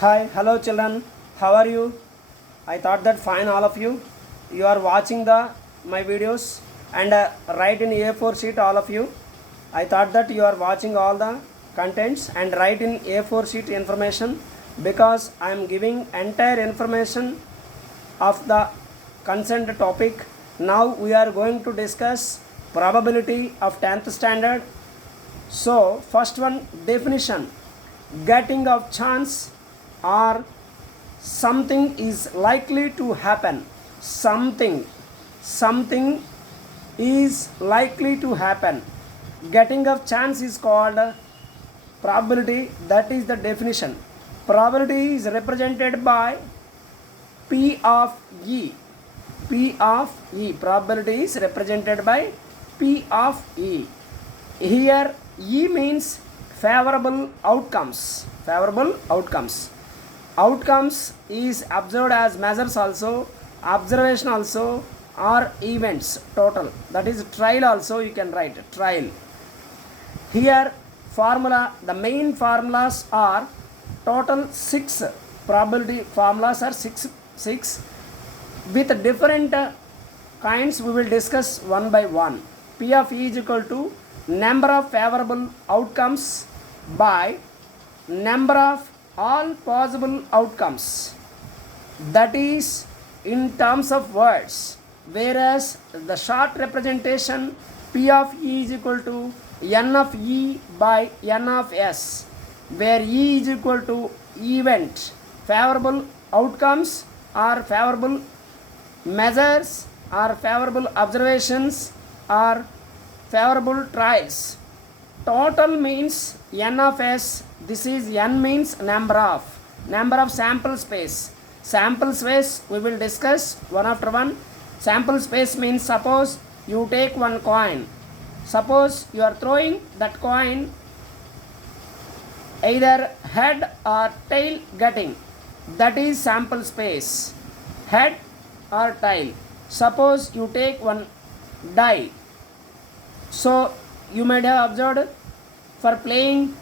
Hi, hello children. How are you? I thought that fine all of you. You are watching the my videos and write in A4 sheet all of you. I thought that you are watching all the contents and write in A4 sheet information because I am giving entire information of the concerned topic. Now we are going to discuss probability of 10th standard. So first one, definition: getting of chance or something is likely to happen. Something is likely to happen. Getting of chance is called probability. That is the definition. Probability is represented by P of E. P of E. Probability is represented by P of E. Here E means favorable outcomes. Favorable outcomes. Outcomes is observed as measures also, observation also, or events total. That is trial also you can write trial. Here formula, the main formulas are total 6 probability formulas are 6 with different kinds. We will discuss one by one. P of E is equal to number of favorable outcomes by number of all possible outcomes, that is in terms of words, whereas the short representation P of E is equal to N of E by N of S, where E is equal to event, favorable outcomes or favorable measures or favorable observations or favorable trials. Total means N of S. This is N means number of sample space. Sample space we will discuss one after one. Sample space means suppose you take one coin. Suppose you are throwing that coin either head or tail getting. That is sample space. Head or tail. Suppose you take one die. So you might have observed for playing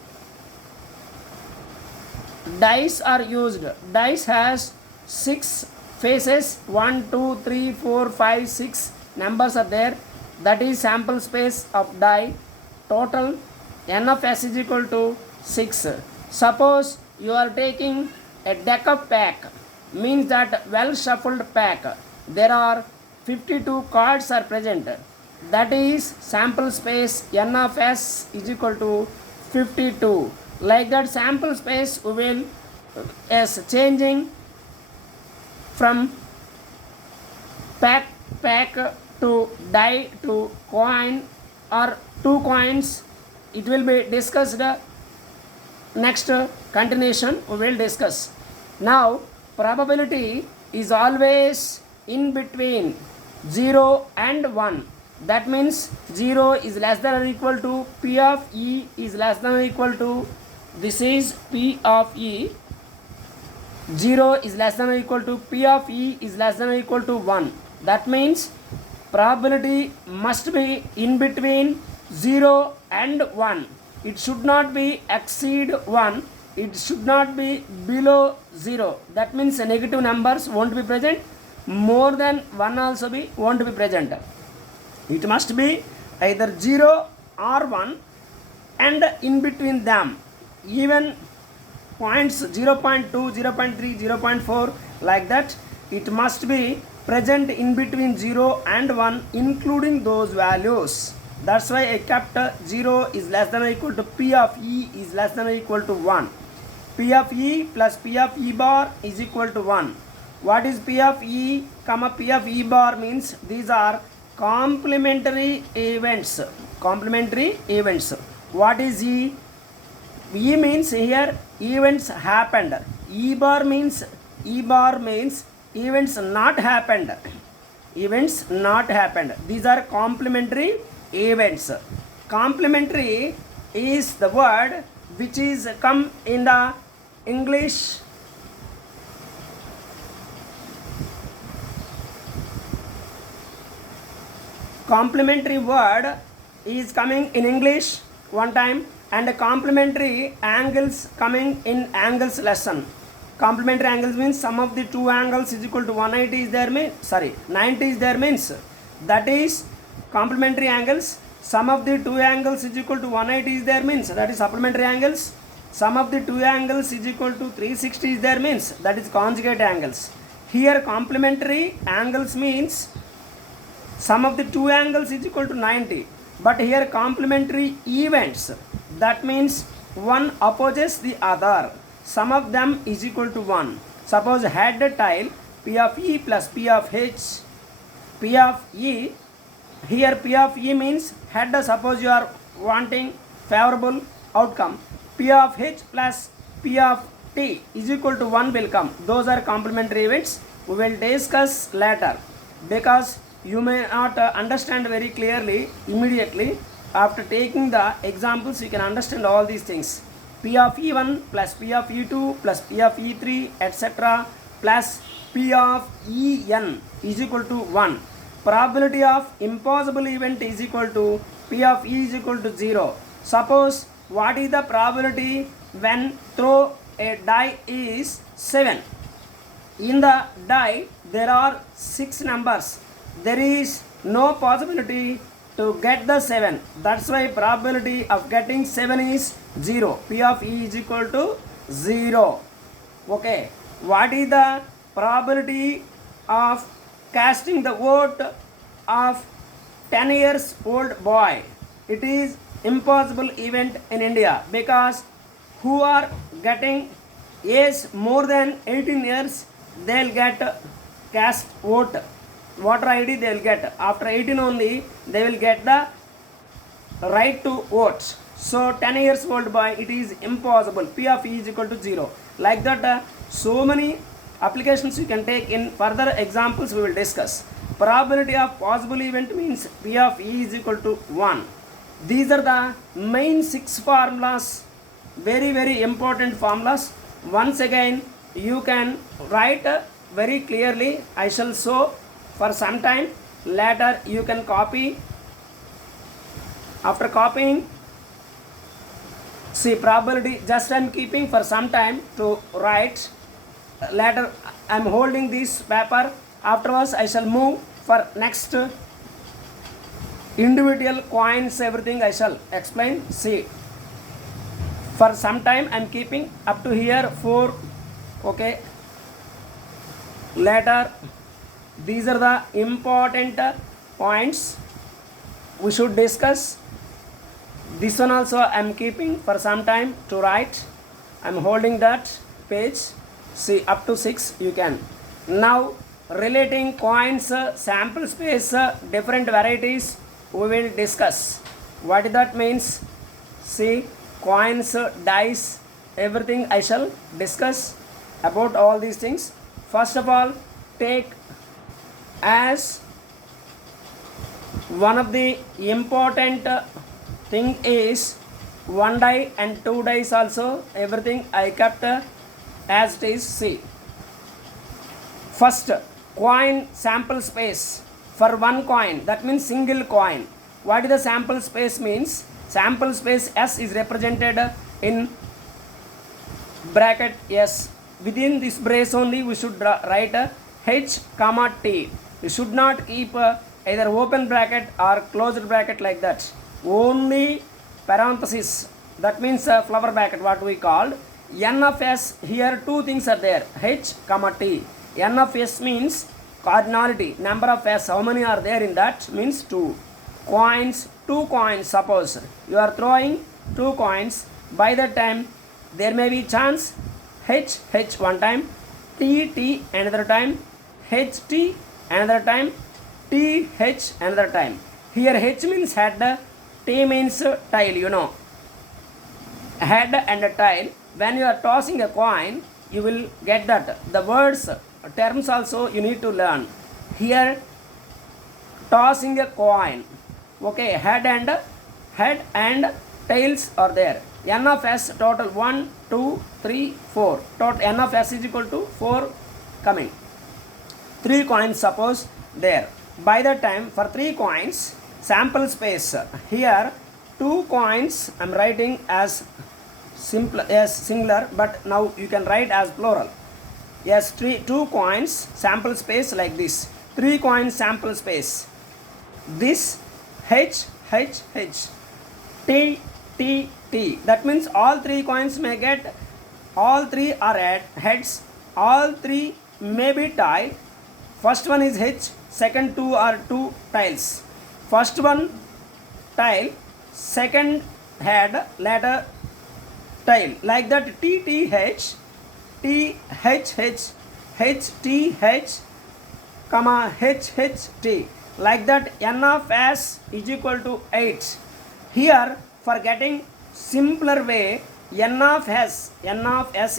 dice are used. Dice has 6 faces, 1 2 3 4 5 6 numbers are there. That is sample space of die. Total N of S is equal to 6. Suppose you are taking a deck of pack, means that well shuffled pack. There are 52 cards are present. That is sample space N of S is equal to 52. Like that sample space we will changing from pack to die to coin or 2 coins. It will be discussed next continuation we will discuss. Now probability is always in between 0 and 1. That means 0 is less than or equal to P of E is less than or equal to, this is P of E. 0 is less than or equal to P of E is less than or equal to 1. That means probability must be in between 0 and 1. It should not be exceed 1. It should not be below 0. That means negative numbers won't be present. More than 1 also won't be present. It must be either 0 or 1 and in between them. Even points 0.2, 0.3, 0.4 like that, it must be present in between 0 and 1 including those values. That's why I kept 0 is less than or equal to P of E is less than or equal to 1. P of E plus P of E bar is equal to 1. What is P of E comma P of E bar means? These are complementary events. Complementary events. What is E? E means here events happened. E bar means events not happened. Events not happened. These are complementary events. Complementary is the word which is come in the English complementary word is coming in English one time and complementary angles coming in angles lesson. Complementary angles means sum of the two angles is equal to 180 is there means, sorry, 90 is there means, that is complementary angles. Sum of the two angles is equal to 180 is there means, that is supplementary angles. Sum of the two angles is equal to 360 is there means, that is conjugate angles. Here complementary angles means sum of the two angles is equal to 90, but here complementary events, that means one opposes the other, sum of them is equal to 1. Suppose head tile P of E plus P of H, P of E, here P of E means head, suppose you are wanting favorable outcome, P of H plus P of T is equal to 1 will come. Those are complementary events. We will discuss later, because you may not understand very clearly immediately. After taking the examples, you can understand all these things. P of E1 plus P of E2 plus P of E3 etc. plus P of En is equal to 1. Probability of impossible event is equal to P of E is equal to 0. Suppose what is the probability when throw a die is 7. In the die there are 6 numbers. There is no possibility to get the 7. That's why probability of getting 7 is 0. P of E is equal to 0. Okay. What is the probability of casting the vote of 10 years old boy? It is impossible event in India, because who are getting age more than 18 years, they'll get cast vote. Voter ID they'll get. After 18 only, they will get the right to vote. So 10 years old boy, it is impossible. P of E is equal to 0. Like that, so many applications you can take. In further examples we will discuss. Probability of possible event means P of E is equal to 1. These are the main 6 formulas, very important formulas. Once again you can write very clearly. I shall show for some time. Later you can copy. After copying, see probability, just I am keeping for some time to write. Later I am holding this paper. Afterwards I shall move for next individual coins, everything I shall explain. See, for some time I am keeping up to here 4. Okay. Later these are the important points we should discuss. This one also I am keeping for some time to write. I am holding that page. See, up to 6 you can. Now relating coins, sample space, different varieties we will discuss. What that means? See, coins, dice, everything I shall discuss about all these things. First of all, take as one of the important thing is 1 die and 2 dice also. Everything I kept as it is. See, first coin sample space for one coin, that means single coin. What is the sample space means? Sample space S is represented in bracket S. Within this brace only we should write H comma T. You should not keep either open bracket or closed bracket like that. Only parenthesis, that means flower bracket, what we called. N of S, here two things are there, H comma T. N of S means cardinality, number of S, how many are there in that, means 2. Coins, 2 coins, suppose you are throwing 2 coins, by that time there may be chance H one time, T another time, HT another time, TH another time. Here H means head, T means tail, you know. Head and tail. When you are tossing a coin, you will get that. The words, terms also you need to learn. Here, tossing a coin. Okay, head and tails are there. N of S total 1, 2, 3, 4. Total N of S is equal to 4 coming. 3 coins suppose there. By the time for 3 coins, sample space. Here 2 coins I am writing as simple as singular, but now you can write as plural. Yes, two coins sample space like this. 3 coins sample space. This H, H, H. T, T, T. That means all 3 coins may get, all 3 are at heads, all 3 may be tied. First one is H, second 2 are 2 tiles. First one tile, second head, later tile. Like that T, T, H, T, H, H, H, T, H, comma H, H, T. Like that n of s is equal to 8. Here for getting simpler way, n of s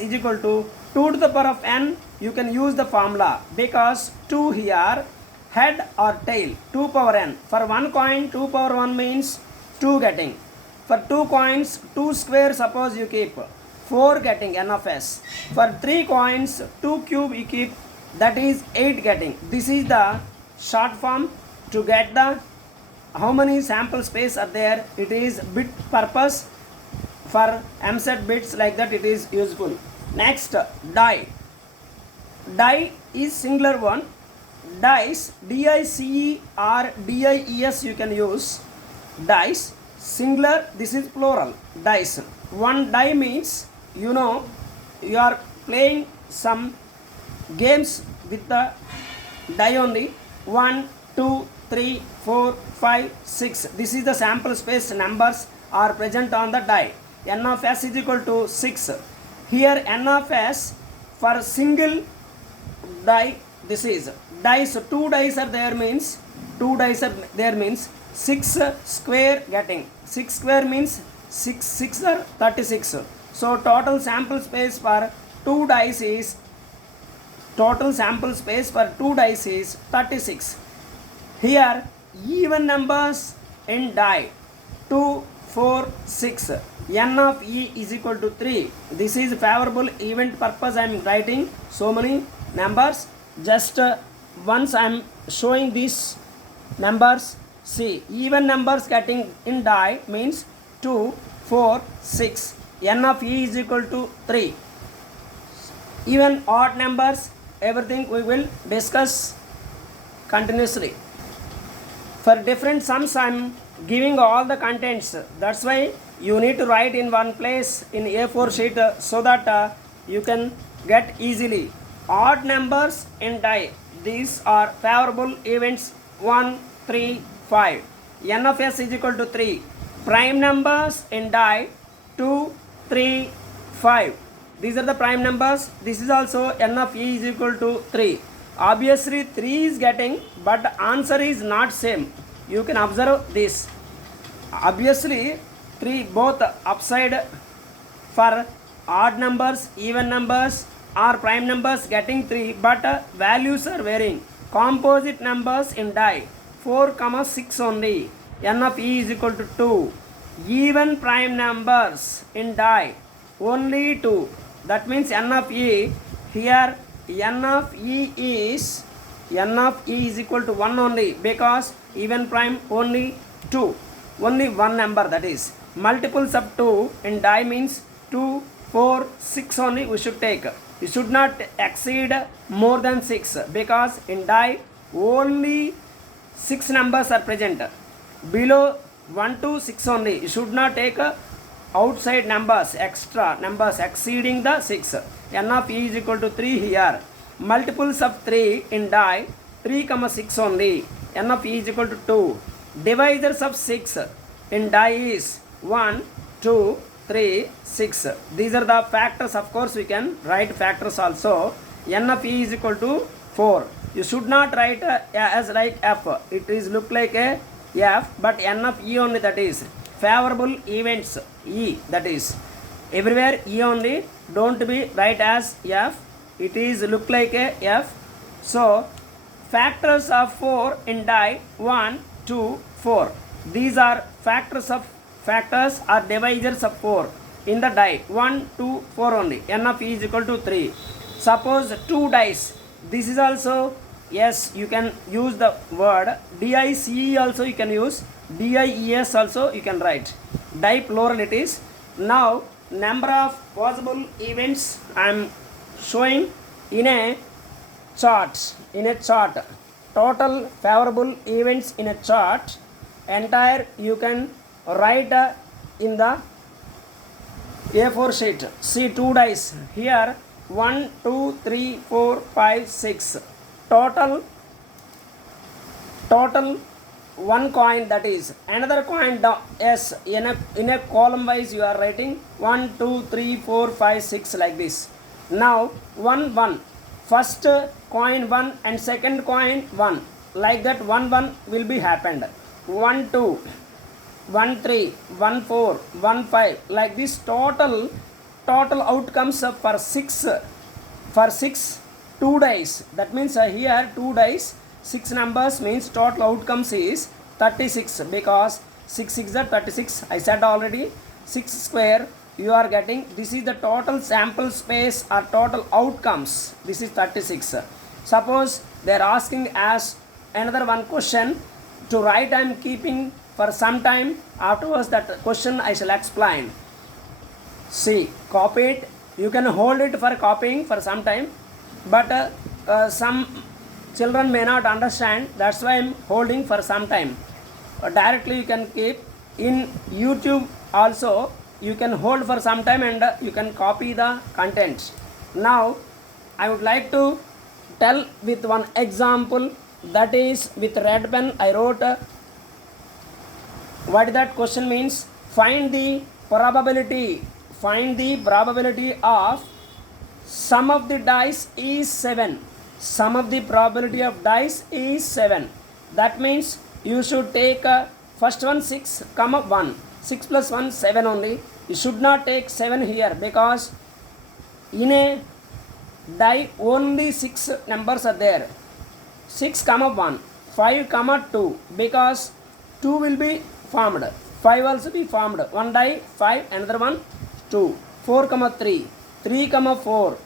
is equal to 2 to the power of n. You can use the formula because 2 here head or tail, 2 power n. For one coin 2 power 1 means 2 getting. For 2 coins 2 square suppose you keep, 4 getting n of s. For 3 coins 2 cube you keep, that is 8 getting. This is the short form to get the how many sample space are there. It is bit purpose for MSET bits, like that it is useful. Next, die. Die is singular one. Dice, DICE or DIES you can use. Dice, singular, this is plural. Dice. One die means, you know, you are playing some games with the die only. 1, 2, 3, 4, 5, 6. This is the sample space numbers are present on the die. N of s is equal to 6. Here n of s for single die, this is dice, 2 dice are there means 6 square getting. 6 square means 6 are 36. So total sample space for 2 dice is 36. Here even numbers in die 2, 4, 6. N of E is equal to 3. This is favorable event purpose. I am writing so many numbers. Just once I am showing these numbers. See, even numbers getting in die means 2, 4, 6. N of E is equal to 3. Even odd numbers, everything we will discuss continuously. For different sums I am giving all the contents. That's why you need to write in one place in A4 sheet so that you can get easily. Odd numbers in die, these are favorable events 1, 3, 5. N of s is equal to 3. Prime numbers in die 2, 3, 5. These are the prime numbers. This is also n of e is equal to 3. Obviously 3 is getting, but answer is not same. You can observe this. Obviously 3 both upside for odd numbers, even numbers or prime numbers getting 3, but values are varying. Composite numbers in die 4, 6 only. N of e is equal to 2. Even prime numbers in die only 2. That means n of e, here n of e is equal to 1 only, because even prime only 2, only one number, that is multiples of 2 in die means 2, 4, 6 only we should take. You should not exceed more than 6, because in die only 6 numbers are present. Below 1 to 6 only. You should not take outside numbers, extra numbers exceeding the 6. N of e is equal to 3 here. Multiples of 3 in die 3, 6 only. N of e is equal to 2. Divisors of 6 in die is 1, 2, 3, 6. These are the factors. Of course we can write factors also. N of e is equal to 4. You should not write as like f. It is look like a f, but n of e only, that is favorable events e, that is everywhere e only. Don't be write as f. It is look like a f. So factors of 4 in die 1, 2, 4. These are factors or divisors of 4 in the die 1, 2, 4 only. N of e is equal to 3. Suppose 2 dice. This is also, yes, you can use the word DICE also you can use, DIES also you can write. Die plural it is. Now number of possible events I am showing in a chart, total favorable events in a chart, entire you can write in the A4 sheet. See, 2 dice here, 1 2 3 4 5 6, total one coin, that is another coin down. Yes, in a column wise you are writing 1 2 3 4 5 6 like this. Now 1 1, first coin 1 and second coin 1, like that 1 1 will be happened. 1 2 1 3 1 4 1 5, like this. Total outcomes for 6 2 dice, that means here 2 dice 6 numbers means total outcomes is 36, because 6 6 are 36. I said already, 6 square you are getting. This is the total sample space or total outcomes. This is 36. Suppose they are asking as another one question to write, I am keeping for some time. Afterwards that question I shall explain. See, copy it. You can hold it for copying for some time, but some children may not understand, that's why I am holding for some time. Directly you can keep. In YouTube also you can hold for some time and you can copy the content. Now I would like to tell with one example, that is with red pen I wrote what that question means. Find the probability of sum of the dice is 7. Sum of the probability of dice is 7. That means you should take first one 6 comma 1. 6 plus 1 7 only. You should not take 7 here, because in a die only 6 numbers are there. 6 comma 1, 5 comma 2, because 2 will be formed, 5 also be formed. One die 5, another one 2. 4 comma 3, 3 comma 4,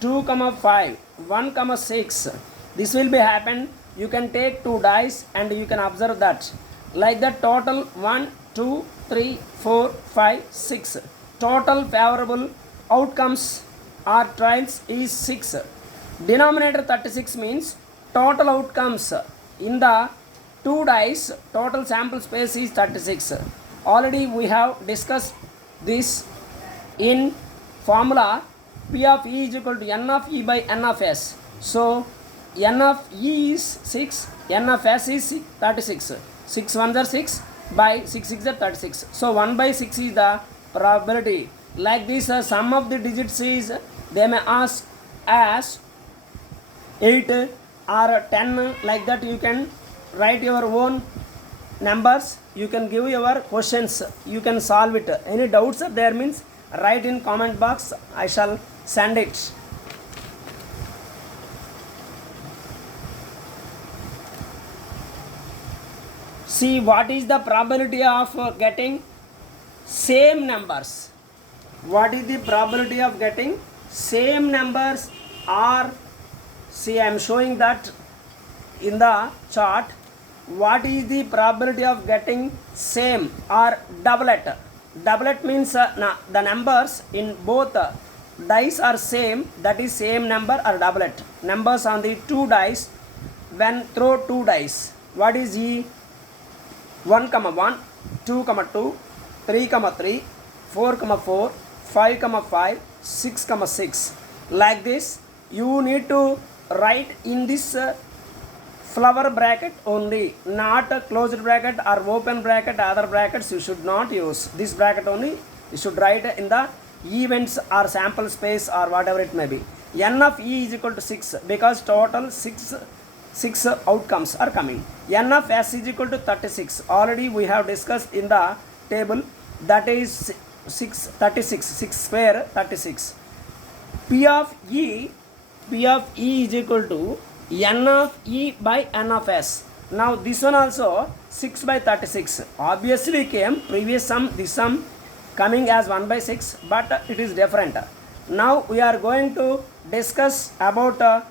2 comma 5, 1 comma 6. This will be happen. You can take 2 dice and you can observe that. Like that, total 1 2 3 4 5 6. Total favorable outcomes or trials is 6. Denominator 36 means total outcomes in the 2 dice, total sample space is 36. Already we have discussed this in formula. P of E is equal to N of E by N of S. So N of E is 6, N of S is 36. 6 ones are 6, by 6 6 are 36. So 1 by 6 is the probability. Like this, sum of the digits is, they may ask as 8 or 10, like that you can write your own numbers. You can give your questions, you can solve it. Any doubts are there means write in comment box, I shall send it. See, what is the probability of getting same numbers? What is the probability of getting same numbers? Or see, I am showing that in the chart. What is the probability of getting same or doublet? Doublet means the numbers in both dice are same, that is same number or doublet. Numbers on the 2 dice, when throw 2 dice, what is E? 1 comma 1, 2 comma 2, 3 comma 3, 4 comma 4, 5 comma 5, 6 comma 6. Like this, you need to write in this flower bracket only, not a closed bracket or open bracket. Other brackets you should not use. This bracket only you should write in the events or sample space or whatever it may be. N of E is equal to 6, because total 6 outcomes are coming. N of S is equal to 36. Already we have discussed in the table, that is 36. 6 square 36. P of E is equal to N of E by N of S. Now this one also 6 by 36. Obviously came previous sum, this sum coming as 1 by 6, but it is different. Now we are going to discuss about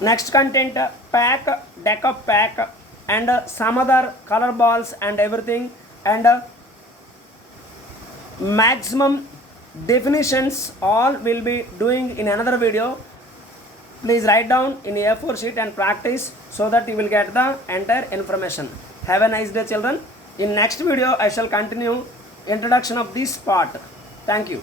next content, pack, deck of pack, and some other color balls and everything, and maximum definitions all will be doing in another video. Please write down in A4 sheet and practice so that you will get the entire information. Have a nice day, children. In next video, I shall continue introduction of this part. Thank you.